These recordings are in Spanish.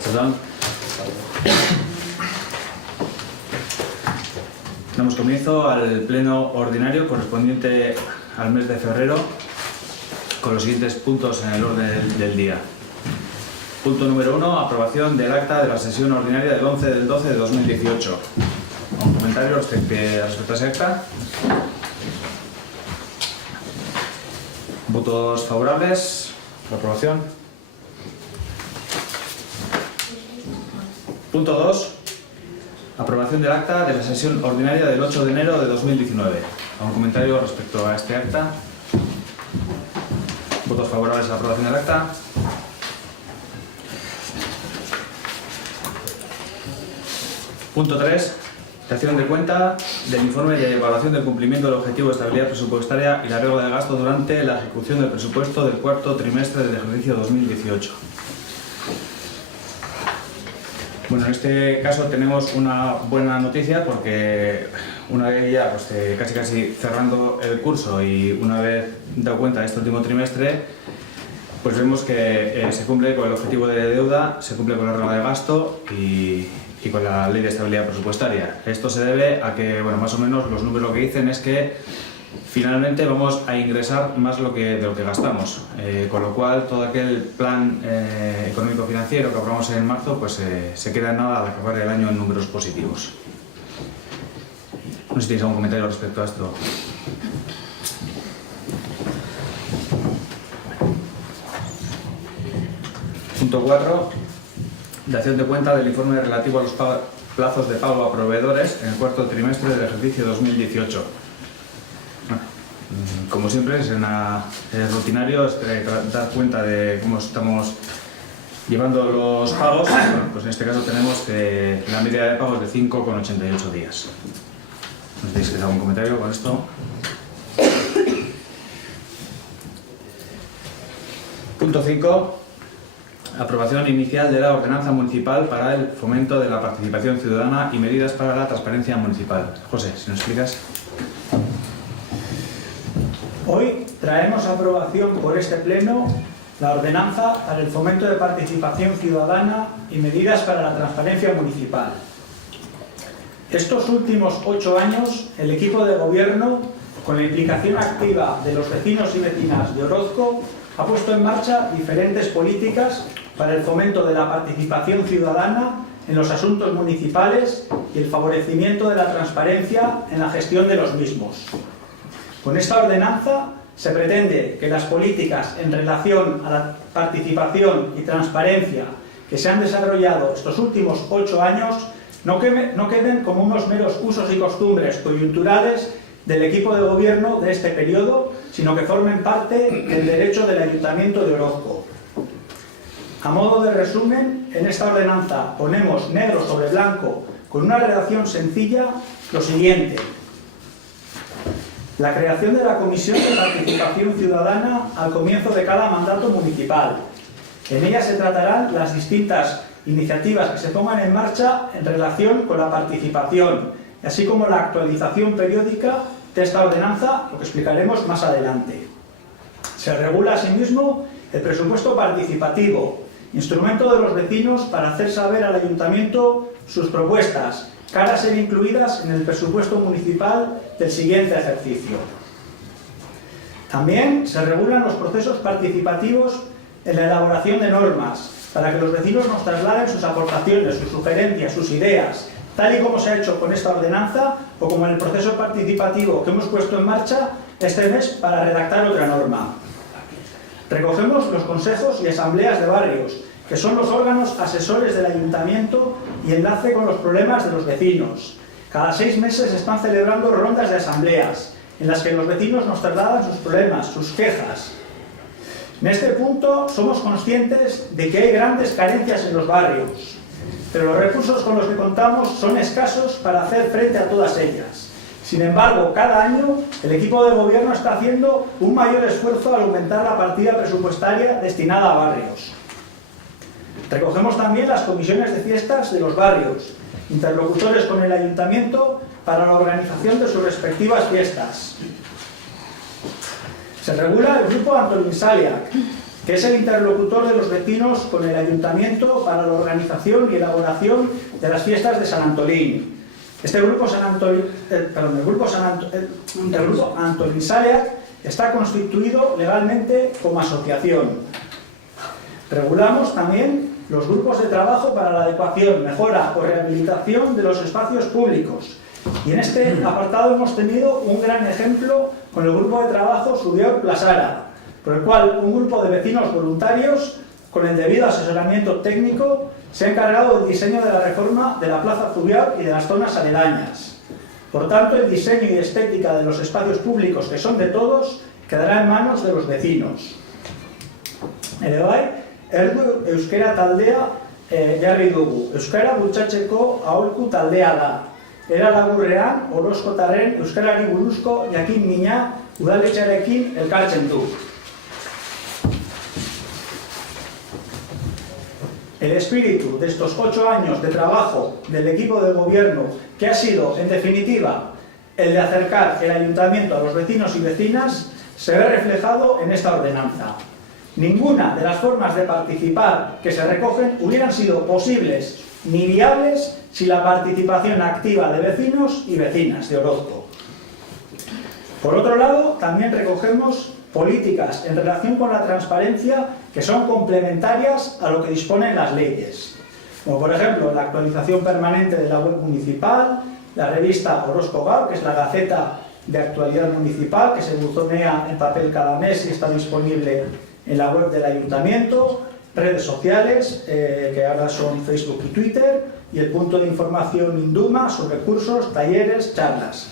Perdón. Damos comienzo al pleno ordinario correspondiente al mes de febrero con los siguientes puntos en el orden del día. Punto número 1, aprobación del acta de la sesión ordinaria del 11 del 12 de 2018. ¿Un comentario respecto a ese acta? ¿Votos favorables? ¿La aprobación? Punto 2. Aprobación del acta de la sesión ordinaria del 8 de enero de 2019. ¿Algún comentario respecto a este acta? ¿Votos favorables a la aprobación del acta? Punto 3. Dación de cuenta del informe de evaluación del cumplimiento del objetivo de estabilidad presupuestaria y la regla de gasto durante la ejecución del presupuesto del cuarto trimestre del ejercicio 2018. Bueno, en este caso tenemos una buena noticia porque una vez ya casi cerrando el curso y una vez dado cuenta de este último trimestre, pues vemos que se cumple con el objetivo de deuda, se cumple con la regla de gasto y con la ley de estabilidad presupuestaria. Esto se debe a que, bueno, más o menos los números lo que dicen es que finalmente vamos a ingresar más de lo que gastamos, con lo cual todo aquel plan económico financiero que aprobamos en marzo pues se queda en nada al acabar el año en números positivos. No sé si tenéis algún comentario respecto a esto. Punto 4. Dación de cuenta del informe relativo a los plazos de pago a proveedores en el cuarto trimestre del ejercicio 2018. Bueno, como siempre, es rutinario dar cuenta de cómo estamos llevando los pagos. Bueno, pues en este caso tenemos la media de pagos de 5,88 días. ¿No tenéis que hacer algún comentario con esto? Punto 5. Aprobación inicial de la ordenanza municipal para el fomento de la participación ciudadana y medidas para la transparencia municipal. José, si nos explicas. Hoy traemos a aprobación por este pleno la ordenanza para el fomento de participación ciudadana y medidas para la transparencia municipal. Estos últimos 8 años, el equipo de gobierno, con la implicación activa de los vecinos y vecinas de Orozco, ha puesto en marcha diferentes políticas para el fomento de la participación ciudadana en los asuntos municipales y el favorecimiento de la transparencia en la gestión de los mismos. Con esta ordenanza se pretende que las políticas en relación a la participación y transparencia que se han desarrollado estos últimos 8 años no queden como unos meros usos y costumbres coyunturales del equipo de gobierno de este periodo, sino que formen parte del derecho del Ayuntamiento de Orozco. A modo de resumen, en esta ordenanza ponemos negro sobre blanco, con una redacción sencilla, lo siguiente. La creación de la Comisión de Participación Ciudadana al comienzo de cada mandato municipal. En ella se tratarán las distintas iniciativas que se pongan en marcha en relación con la participación, así como la actualización periódica de esta ordenanza, lo que explicaremos más adelante. Se regula asimismo el presupuesto participativo, instrumento de los vecinos para hacer saber al ayuntamiento sus propuestas, cara a ser incluidas en el presupuesto municipal del siguiente ejercicio. También se regulan los procesos participativos en la elaboración de normas, para que los vecinos nos trasladen sus aportaciones, sus sugerencias, sus ideas, tal y como se ha hecho con esta ordenanza o como en el proceso participativo que hemos puesto en marcha este mes para redactar otra norma. Recogemos los consejos y asambleas de barrios, que son los órganos asesores del ayuntamiento y enlace con los problemas de los vecinos. Cada 6 meses se están celebrando rondas de asambleas, en las que los vecinos nos trasladan sus problemas, sus quejas. En este punto somos conscientes de que hay grandes carencias en los barrios, pero los recursos con los que contamos son escasos para hacer frente a todas ellas. Sin embargo, cada año el equipo de gobierno está haciendo un mayor esfuerzo al aumentar la partida presupuestaria destinada a barrios. Recogemos también las comisiones de fiestas de los barrios, interlocutores con el ayuntamiento para la organización de sus respectivas fiestas. Se regula el grupo Antolín Saliac, que es el interlocutor de los vecinos con el ayuntamiento para la organización y elaboración de las fiestas de San Antolín. Este grupo el grupo Antolín Saleak está constituido legalmente como asociación. Regulamos también los grupos de trabajo para la adecuación, mejora o rehabilitación de los espacios públicos. Y en este apartado hemos tenido un gran ejemplo con el grupo de trabajo Zubiaur Plasara, por el cual un grupo de vecinos voluntarios, con el debido asesoramiento técnico, se ha encargado del diseño de la reforma de la Plaza Zubiaur y de las zonas aledañas. Por tanto, el diseño y estética de los espacios públicos, que son de todos, quedará en manos de los vecinos. Ere bai, erdu euskera taldea jarri dugu. Euskara bultzatzeko aholku taldea da. Era laburrean, Orozkotarren euskarari buruzko jakin mina udaletxearekin elkartzen du. El espíritu de estos 8 años de trabajo del equipo de gobierno, que ha sido, en definitiva, el de acercar el ayuntamiento a los vecinos y vecinas, se ve reflejado en esta ordenanza. Ninguna de las formas de participar que se recogen hubieran sido posibles ni viables sin la participación activa de vecinos y vecinas de Orozco. Por otro lado, también recogemos políticas en relación con la transparencia que son complementarias a lo que disponen las leyes, como por ejemplo la actualización permanente de la web municipal, la revista Orozco Gaur, que es la gaceta de actualidad municipal que se buzonea en papel cada mes y está disponible en la web del ayuntamiento, redes sociales que ahora son Facebook y Twitter, y el punto de información Induma sobre cursos, talleres, charlas.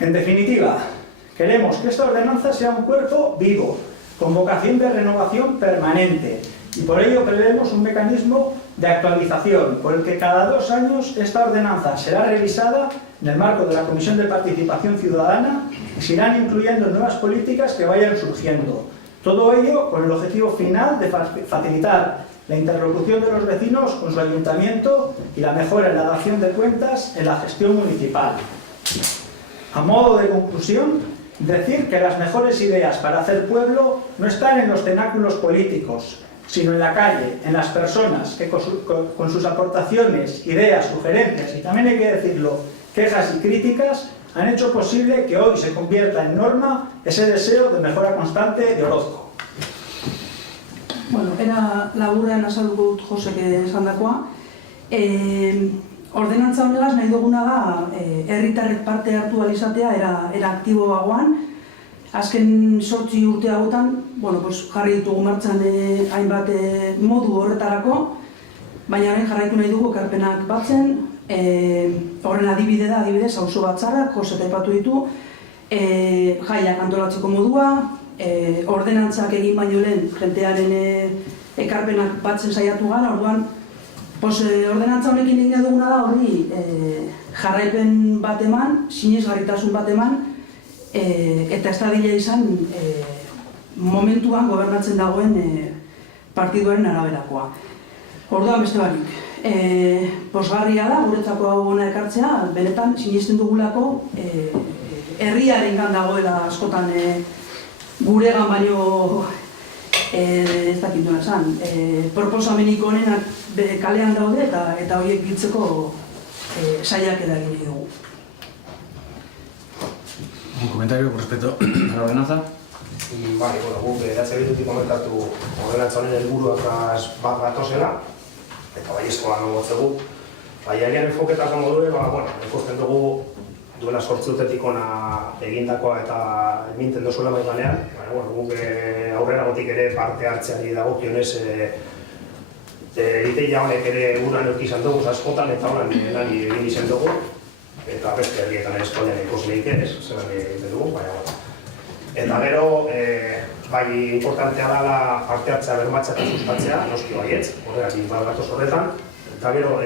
En definitiva, queremos que esta ordenanza sea un cuerpo vivo, con vocación de renovación permanente, y por ello prevemos un mecanismo de actualización por el que cada 2 años esta ordenanza será revisada en el marco de la Comisión de Participación Ciudadana y se irán incluyendo nuevas políticas que vayan surgiendo. Todo ello con el objetivo final de facilitar la interlocución de los vecinos con su ayuntamiento y la mejora en la dación de cuentas en la gestión municipal. A modo de conclusión, decir que las mejores ideas para hacer pueblo no están en los cenáculos políticos, sino en la calle, en las personas que con sus aportaciones, ideas, sugerencias y también hay que decirlo, quejas y críticas, han hecho posible que hoy se convierta en norma ese deseo de mejora constante de Orozco. Bueno, era laburrean azalduko dut Josek esandakoa. Ordenantza honegaz nahi duguna da herritarrek parte hartu ahal izatea era aktiboagoan. Azken 8 urte hauetan, jarri ditugu martxan hainbat modu horretarako, baina orain jarraitu nahi dugu ekarpenak batzen. Horren adibide da, adibidez, auzo batzarrak, Josek aipatu ditu, jaiak antolatzeko modua, ordenantzak egin baino lehen jentearen ekarpenak batzen saiatu gara, orduan ordenantza honekin egin duguna da horri jarraipen bat eman, sinesgarritasun bat eman, eta ez da dila izan momentuan gobernatzen dagoen partiduaren araberakoa. Orduan beste barik, posgarria da, guretzako hau hona ekartzea, benetan sinesten dugulako herriarengan dagoela askotan guregan baino ez dakit nola esan, proposamenik honenak kalean daude eta horiek biltzeko saiakera egin dugu. Un comentario con respecto a la ordenanza. Bai, guk beratzeabirutik komentatu ordenantza honen helburuak bat gatozela, eta bai eskola nogotzegu. Baina enfoketako modue, ikusten dugu duela 8 urtetik ona egindakoa eta minten dozuela bai ganean. Guk aurrera gotik ere parte hartzeari dagokionez ideia honek ere uran izan dugu askotan eta horan egin izan dugu. Eta beste herrietan eskolean ikusleik ez, zelan egiten dugu, baina. Eta gero, bai importantea dela parte hartzea bermatzea eta sustatzea, noski baietz, horregatik badatoz horretan. Eta gero,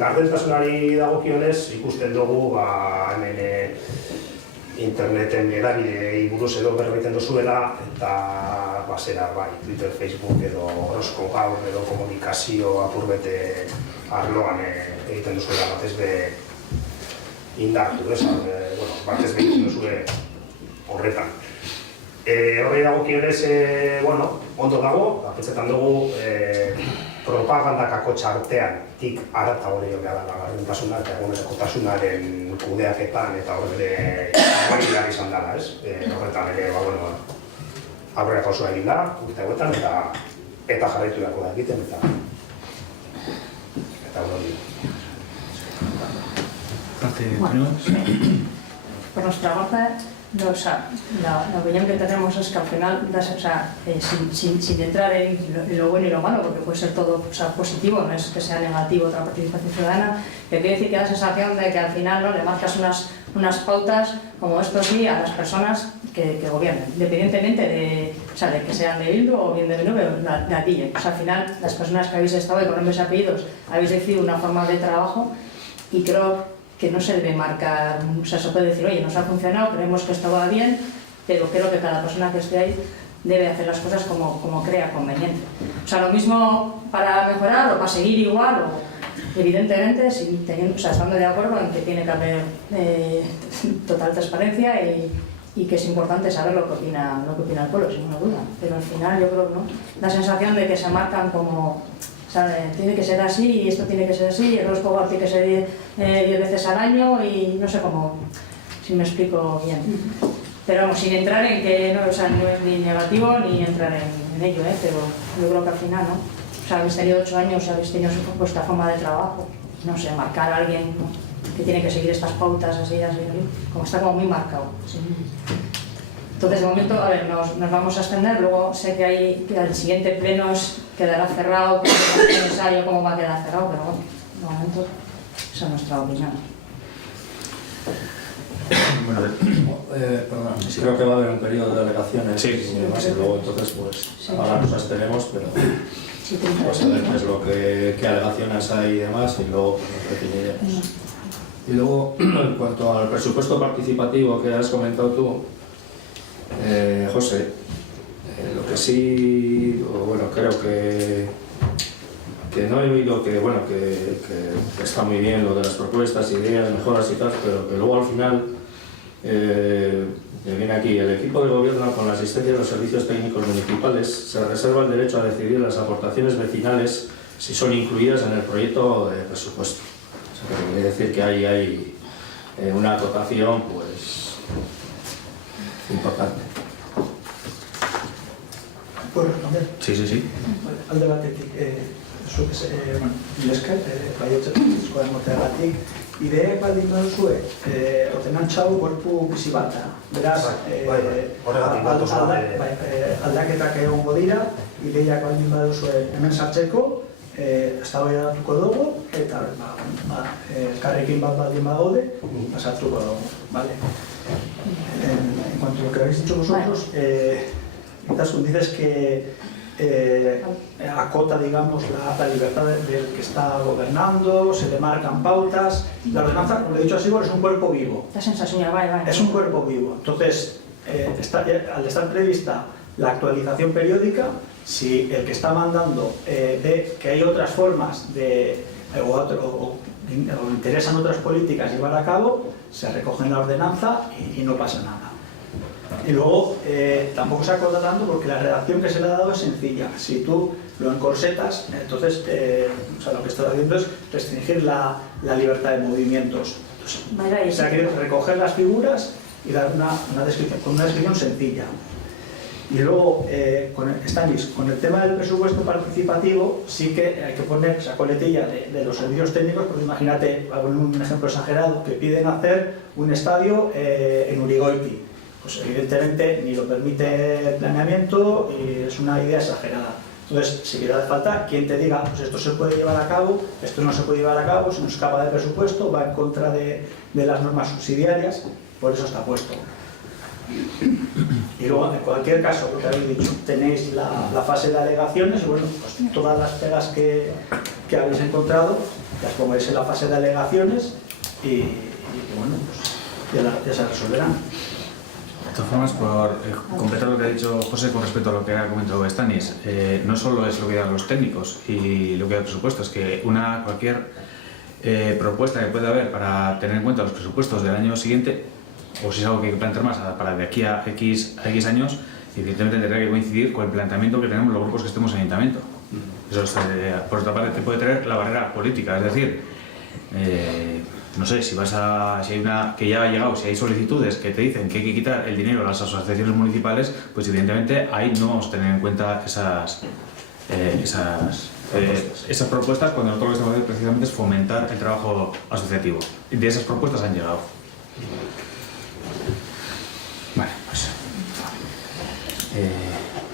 gardentasunari dagokionez ikusten dugu hemen interneten edabidei buruz edo berbaiten dozuela eta zera, bai, Twitter, Facebook edo Orozco Gaur edo komunikazio apurbete arloan egiten dozuela batez be indartu, batez be egiten duzue horretan. Horri dagokionez, bueno, ondo dago, pentsetan dugu propagandakako txartean tik harata hori jo behar da gardentasuna eta egunerokotasunaren kudeaketan eta hor ere behar izan dela, ez? Horretan ere, bueno, aurrera pausua egin da, urte hauetan, eta jarraitu beharko da egiten, eta hori. Bueno, por nuestra parte, la opinión que tenemos es que al final, sin entrar en lo bueno y lo malo, porque puede ser todo positivo, no es que sea negativo otra participación ciudadana, pero quiere decir que da la sensación de que al final, ¿no?, le marcas unas pautas como esto sí a las personas que gobiernan, independientemente de que sean de Bildu o bien de BNV o de Atille. Al final, las personas que habéis estado y con nombres y apellidos habéis decidido una forma de trabajo y creo que no se debe marcar, se puede decir, oye, nos ha funcionado, creemos que esto va bien, pero creo que cada persona que esté ahí debe hacer las cosas como crea conveniente. Lo mismo para mejorar o para seguir igual, o evidentemente, estando de acuerdo en que tiene que haber total transparencia y que es importante saber lo que opina el pueblo, sin ninguna duda. Pero al final yo creo, ¿no?, la sensación de que se marcan como... tiene que ser así y esto tiene que ser así, el horóscopo tiene que ser 10 veces al año y no sé cómo, si me explico bien. Pero vamos, sin entrar en que no es ni negativo ni entrar en ello, pero yo creo que al final, ¿no? Habéis tenido 8 años, habéis tenido vuestra forma de trabajo, no sé, marcar a alguien, ¿no?, que tiene que seguir estas pautas así, como está como muy marcado. ¿Sí? Entonces, de momento, a ver, nos vamos a extender, luego sé que el siguiente pleno quedará cerrado, que no es necesario cómo va a quedar cerrado, pero bueno, de momento, esa es nuestra opinión. Bueno, perdón, creo que va a haber un periodo de delegaciones y demás, y luego entonces pues ahora nos abstenemos, pero pues a ver qué es lo qué alegaciones hay y demás, y luego pues, nos definiremos. Y luego, en cuanto al presupuesto participativo que has comentado tú, José, lo que sí, bueno, creo que no he oído que está muy bien lo de las propuestas, ideas, mejoras y tal, pero que luego al final viene aquí: el equipo de gobierno, con la asistencia de los servicios técnicos municipales, se reserva el derecho a decidir las aportaciones vecinales si son incluidas en el proyecto de presupuesto. O sea, que quiere decir que hay una acotación pues importante. ¿Puedo responder? Sí. Al debatetik, zuk esker, baiotzetik, moteagatik, ideek baldin baduzue, ordenantza hau gorpu bizi bat da. Beraz, aldaketak egongo dira, ideiak baldin baduzue hemen sartzeko, eztabaidatuko dugu, eta elkarrekin bat baldin bagaude, sartuko dugu, ¿vale? En cuanto a lo que habéis dicho vosotros, Itaskun, dices que acota, digamos, la libertad del que está gobernando, se le marcan pautas. La ordenanza, como le he dicho así, es un cuerpo vivo. La sensación ya va. Es un cuerpo vivo. Entonces, al estar prevista la actualización periódica, si el que está mandando ve que hay otras formas o interesan otras políticas llevar a cabo, se recoge en la ordenanza y no pasa nada. Y luego, tampoco se acota tanto porque la redacción que se le ha dado es sencilla. Si tú lo encorsetas, entonces lo que estás haciendo es restringir la libertad de movimientos. Entonces, o sea, que recoger las figuras y dar una descripción, con una descripción sencilla. Y luego, con el tema del presupuesto participativo, sí que hay que poner esa coletilla de los servicios técnicos, porque imagínate, voy a poner un ejemplo exagerado, que piden hacer un estadio en Urigoiti. Pues evidentemente ni lo permite el planeamiento y es una idea exagerada. Entonces, si quiere hacer falta, quien te diga, pues esto se puede llevar a cabo, esto no se puede llevar a cabo, se nos escapa de presupuesto, va en contra de las normas subsidiarias, por eso está puesto. Y luego, en cualquier caso, lo que habéis dicho, tenéis la fase de alegaciones y bueno, pues todas las pegas que habéis encontrado, las pongáis en la fase de alegaciones y bueno, pues ya se resolverán. De todas formas, por completar lo que ha dicho José con respecto a lo que ha comentado Stanis, no solo es lo que dan los técnicos y lo que da el presupuesto, es que cualquier propuesta que pueda haber para tener en cuenta los presupuestos del año siguiente, o si es algo que hay que plantear más para de aquí a X años, Y evidentemente tendrá que coincidir con el planteamiento que tenemos los grupos que estemos en ayuntamiento. Eso es, por otra parte, te puede traer la barrera política, es decir, no sé, si hay una que ya ha llegado, si hay solicitudes que te dicen que hay que quitar el dinero a las asociaciones municipales, pues evidentemente ahí no vamos a tener en cuenta esas propuestas, cuando nosotros lo que estamos haciendo precisamente es fomentar el trabajo asociativo. Y de esas propuestas han llegado. Vale, pues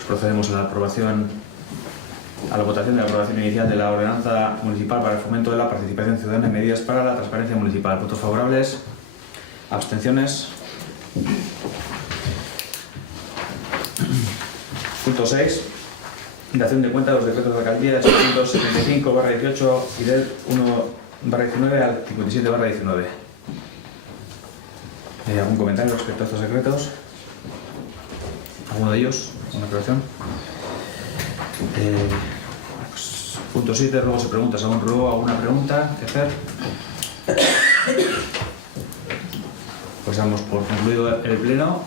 procedemos a la votación de la aprobación inicial de la ordenanza municipal para el fomento de la participación ciudadana en medidas para la transparencia municipal. ¿Votos favorables? ¿Abstenciones? Punto 6. Dación de cuenta de los decretos de alcaldía de 875/18 y del 1/19 al 57/19. ¿Algún comentario respecto a estos decretos? ¿Alguno de ellos? ¿Una aclaración? Pues, punto 7, luego se pregunta, ¿algún ruego, alguna pregunta que hacer? Pues damos por concluido el pleno.